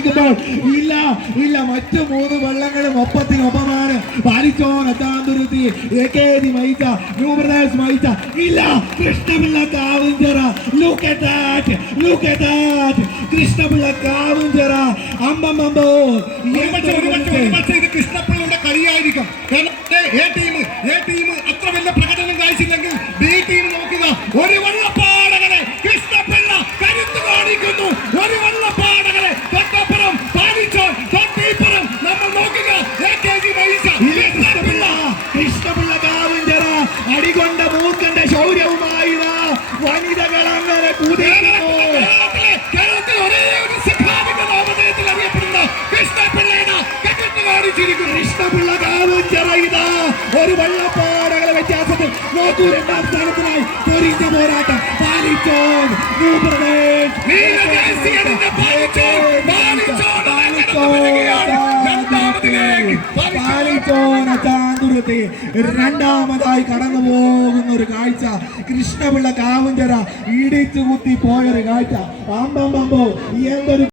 കാണിക്കുമ്പോൾ ഇല്ല ഇല്ല മറ്റു 3 വള്ളങ്ങളും ഒപ്പത്തിനൊപ്പമാണ്. പാലിച്ചോൻ അച്ചാന്തുരുത്തി AKG മൈച്ച ന്യൂ ബ്രദേഴ്സ് മൈച്ച ഇല്ല Krishnapillai Kavumchira. Look at that, look at that. Krishnapillai Kavumchira അമ്പമ്പോ. ഇത് കൃഷ്ണപിള്ളയുടെ കളിയായിരിക്കും. എ ടീം അത്ര വലിയ പ്രകടനം കാഴ്ചയില്ലെങ്കിൽ ബി ടീം നോക്കുക. ഒരു വള്ളപ്പാടകനെ കൃഷ്ണപിള്ള കരുത്ത് കാണിക്കുന്നു. ഒരു വള്ളപ്പാടകനെ തൊട്ടപ്പുറം പാലിച്ചോൻ, തൊട്ടിപ്പുറം നമ്മൾ നോക്കുക AKG മൈച്ച. കൃഷ്ണപിള്ള കാവുംചിറ അടികൊണ്ട മൂക്കന്റെ ശൗര്യവുമായി വനിതകൾ അങ്ങനെ കേരളത്തിൽ ഒരേ ഒരു സഖാവിന്റെ നാമധേയത്തിൽ അറിയപ്പെടുന്ന കൃഷ്ണപിള്ളയുടെ കരുത്ത് കാണിച്ചിരിക്കുന്നു. കൃഷ്ണപിള്ള കാവുംചിറ ഇതാ ഒരു വള്ളപ്പാടകളെ വ്യത്യാസത്തിൽ നോക്കൂ. 2ാം സ്ഥാനത്തിനായി പൊരിഞ്ഞ പോരാട്ടം. പാലിച്ചോൻ ന്യൂ ബ്രദേഴ്സ് രണ്ടാമതായി കടന്നു പോകുന്ന ഒരു കാഴ്ച. കൃഷ്ണപിള്ള കാവുംചിറ ഇടിച്ചു കുത്തി പോയൊരു കാഴ്ച. അമ്പമ്പോ എന്തൊരു